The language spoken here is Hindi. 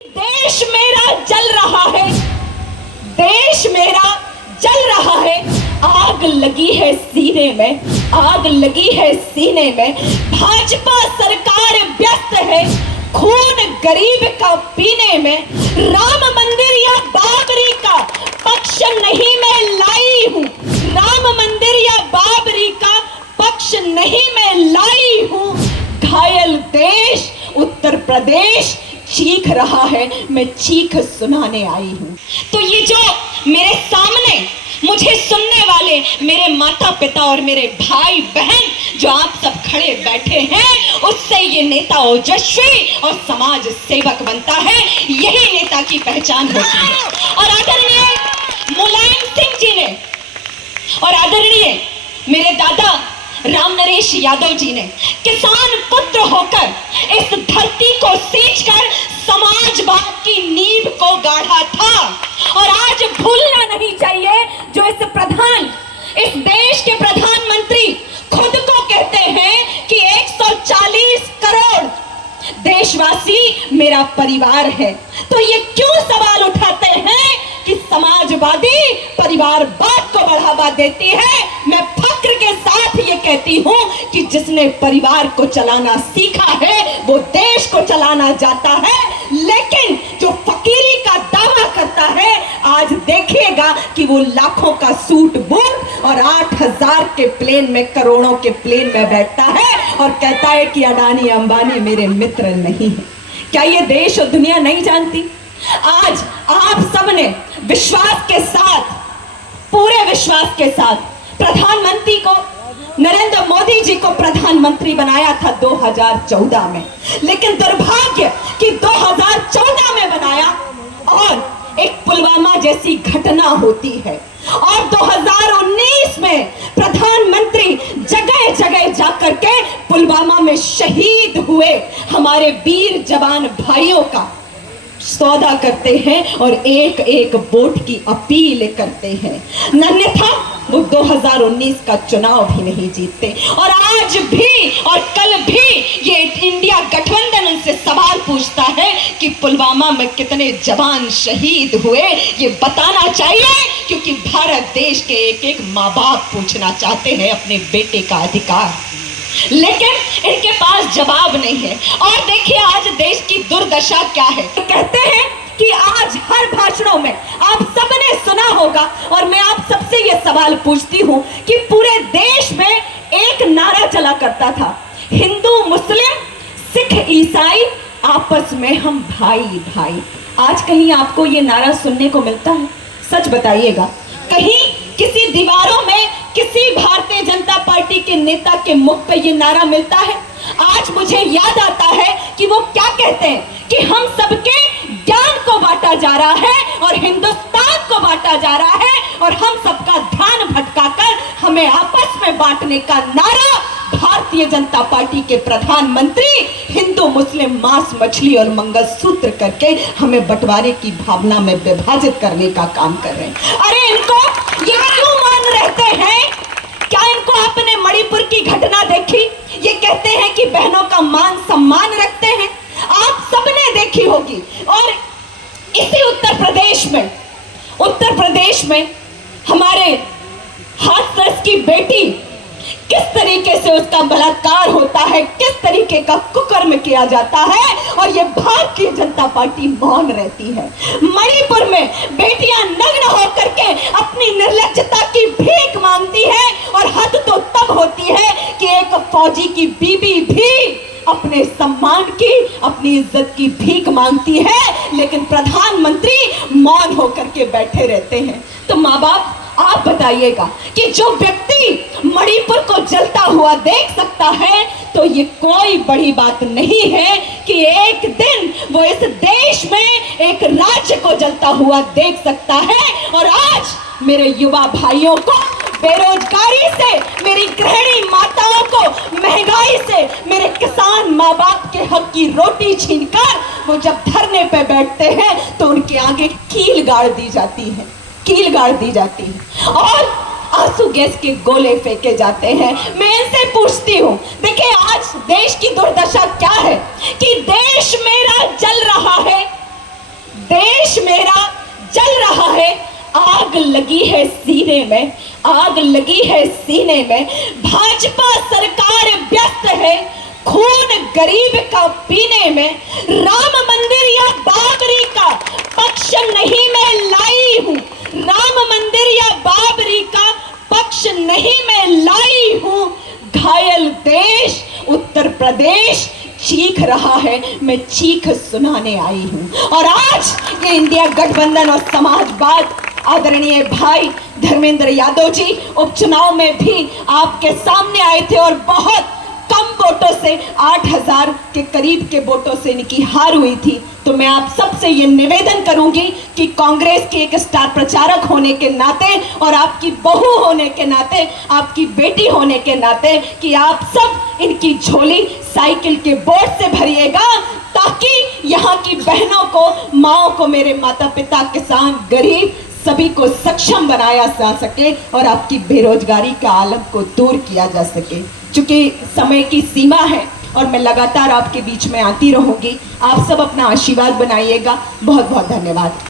देश मेरा जल रहा है, देश मेरा जल रहा है। आग लगी है सीने में, आग लगी है सीने में। भाजपा सरकार व्यस्त है खून गरीब का पीने में। राम मंदिर या बाबरी का पक्ष नहीं मैं लाई हूं, राम मंदिर या बाबरी का पक्ष नहीं मैं लाई हूं। घायल देश उत्तर प्रदेश चीख रहा है, मैं चीख सुनाने आई हूं। तो ये जो मेरे सामने मुझे सुनने वाले मेरे माता पिता और मेरे भाई बहन जो आप सब खड़े बैठे हैं, उससे ये नेता ओजस्वी और समाज सेवक बनता है, यही नेता की पहचान होती है। और आदरणीय मुलायम सिंह जी ने और आदरणीय मेरे दादा राम नरेश यादव जी ने किसान पुत्र होकर इस धरती को सींचकर समाजवाद की नींव को गाढ़ा था। और आज भूलना नहीं चाहिए जो इस देश के प्रधानमंत्री खुद को कहते हैं कि 140 करोड़ देशवासी मेरा परिवार है। तो ये क्यों सवाल उठाते हैं कि समाजवादी परिवारवाद को बढ़ावा देती है? मैं फक्र के साथ ये कहती हूं कि जिसने परिवार को चलाना सीखा है वो देश को चलाना जाता है। लेकिन जो फकीरी का दावा करता है, आज देखिएगा कि वो लाखों का सूट बूट और 8000 के प्लेन में, करोड़ों के प्लेन में बैठता है और कहता है कि अडानी अंबानी मेरे मित्र नहीं है। क्या ये देश और दुनिया नहीं जानती? आज आप सबने विश्वास के साथ, पूरे विश्वास के साथ प्रधानमंत्री को, नरेंद्र मोदी जी को प्रधानमंत्री बनाया था 2014 में। लेकिन दुर्भाग्य कि 2014 में बनाया और एक पुलवामा जैसी घटना होती है। और 2019 में प्रधानमंत्री जगह जगह जाकर के पुलवामा में शहीद हुए हमारे वीर जवान भाइयों का सौदा करते हैं और एक एक वोट की अपील करते हैं। अन्यथा वो 2019 का चुनाव भी नहीं जीतते। और आज भी और कल भी ये इंडिया गठबंधन उनसे सवाल पूछता है कि पुलवामा में कितने जवान शहीद हुए, ये बताना चाहिए, क्योंकि भारत देश के एक एक माँ बाप पूछना चाहते हैं अपने बेटे का अधिकार। लेकिन इनके पास जवाब नहीं है। और देखिए आज देश की दुर्दशा क्या है। कहते हैं कि आज हर भाषणों में आप सबने सुना होगा, और मैं आप सबसे ये सवाल पूछती हूँ कि पूरे देश में एक नारा चला करता था, हिंदू मुस्लिम सिख ईसाई आपस में हम भाई भाई। आज कहीं आपको ये नारा सुनने को मिलता है? सच बताइएगा, कहीं किसी दीवारों में किसी भारतीय जनता पार्टी के नेता के मुख पे ये नारा मिलता है? आज मुझे याद आता है कि वो क्या कहते हैं कि हम सबके ज्ञान को बांटा जा रहा है और हिंदुस्तान को बांटा जा रहा है, और हम सबका ध्यान भटकाकर हमें आपस में बांटने का नारा भारतीय जनता पार्टी के प्रधानमंत्री हिंदू मुस्लिम मांस मछली और मंगलसूत्र करके हमें बंटवारे की भावना में विभाजित करने का काम कर रहे हैं। अरे इनको ये क्यों मान रहते हैं? क्या इनको आपने मणिपुर की घटना देखी? ये कहते हैं कि बहनों का मान सम्मान रखते हैं, आप सबने देखी होगी। और इसी उत्तर प्रदेश में हमारे हाथरस की बेटी, किस तरीके से उसका बलात्कार होता है, किस तरीके का कुकर्म किया जाता है, और ये भारतीय जनता पार्टी मौन रहती है। मणिपुर में बेटियां नग्न होकर के अपनी निर्लज्जता की भीख मांगती है, और हद तो तब होती है कि एक फौजी की बीबी भी अपने सम्मान की, अपनी इज्जत की भीख मांगती है, लेकिन प्रधानमंत्री मौन होकर के बैठे रहते हैं। तो माँ बाप आप बताइएगा कि जो व्यक्ति मणिपुर को जलता हुआ देख सकता है, तो ये कोई बड़ी बात नहीं है कि एक दिन वो इस देश में एक राज्य को जलता हुआ देख सकता है। और आज मेरे युवा भाइयों को बेरोजगारी से, मेरी गृहिणी माताओं को महंगाई से, मेरे किसान माँ बाप के हक की रोटी छीनकर वो जब धरने पे बैठते हैं तो उनके आगे कील गाड़ दी जाती है, कील गाड़ दी जाती है और आंसू गैस के गोले फेंके जाते हैं। मैं इनसे पूछती हूँ, देखिए आज देश की दुर्दशा क्या है कि देश मेरा जल रहा है, सीने में, आग लगी है सीने में। भाजपा सरकार व्यस्त है खून गरीब का पीने में। राम मंदिर या बाबरी का पक्ष नहीं मैं लाई हूं, राम मंदिर या बाबरी का पक्ष नहीं मैं लाई हूं। घायल देश उत्तर प्रदेश चीख रहा है, मैं चीख सुनाने आई हूं। और आज ये इंडिया गठबंधन और समाजवाद, आदरणीय भाई धर्मेंद्र यादव जी उपचुनाव में भी आपके सामने आए थे और बहुत कम वोटों से 8,000 के करीब के वोटों से इनकी हार हुई थी। तो मैं आप सबसे ये निवेदन करूंगी कि कांग्रेस की एक स्टार प्रचारक होने के नाते और आपकी बहू होने के नाते, आपकी बेटी होने के नाते, कि आप सब इनकी झोली साइकिल के बोर्ड से भरिएगा, ताकि यहाँ की बहनों को, माओ को, मेरे माता पिता, किसान, गरीब सभी को सक्षम बनाया जा सके और आपकी बेरोजगारी का आलम को दूर किया जा सके। चूंकि समय की सीमा है और मैं लगातार आपके बीच में आती रहूंगी। आप सब अपना आशीर्वाद बनाइएगा। बहुत बहुत धन्यवाद।